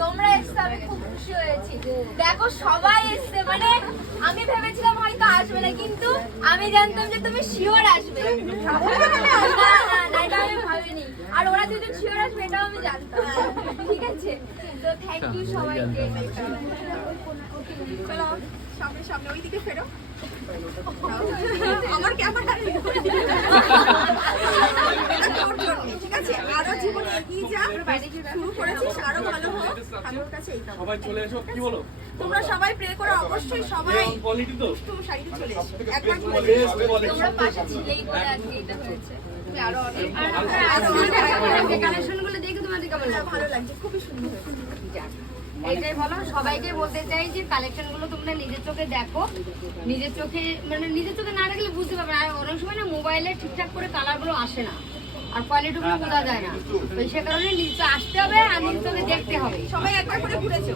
তোমরা এসে আমি খুব খুশি হয়েছি। দেখো সবাই এসছে, মানে আমি ভেবেছিলাম হয়তো আসবে না, কিন্তু আমি জানতাম যে তুমি শিওর আসবে। না, এটা আমি ভাবিনি। আর ওরা দুজন শিওর আসবে এটাও আমি জানতাম। ঠিক আছে, তো থ্যাংক ইউ সবাইকে। চলো সামনে সামনে ওইদিকে ফেরো। আমার ক্যামেরা ঠিক আছে, আরো জীবনে এগিয়ে যা, শুরু করেছিস আরো ভালো হোক, ঠাকুর কাছে এই কামনা। সবাই চলে এসো, কি বলো? তোমরা সবাই প্রে করো, অবশ্যই সবাই কোয়ালিটি তো তুমি শাড়িতে চলে এসো, একবার ঘুরে বেস্ট কোয়ালিটি। তোমরা পাশে ছিলেই বলে আজকে এটা হয়েছে। আরো অনেক কালেকশনগুলো দেখে তোমাদের কেমন লাগলো? ভালো লাগছে, খুবই সুন্দর হয়েছে। এটাই বলো, সবাইকে বলতে চাই যে কালেকশন গুলো তোমরা নিজের চোখে দেখো, নিজের চোখে মানে নিজের চোখে না দেখলে বুঝতে পারবে না। আর অনেক সময় না মোবাইলে ঠিকঠাক করে কালার গুলো আসে না, আর কোয়ালিটি গুলো বোঝা যায় না, তো সে কারণে নিজে আসতে হবে আর নিজের চোখে দেখতে হবে। সবাই একবার করে ঘুরেছো।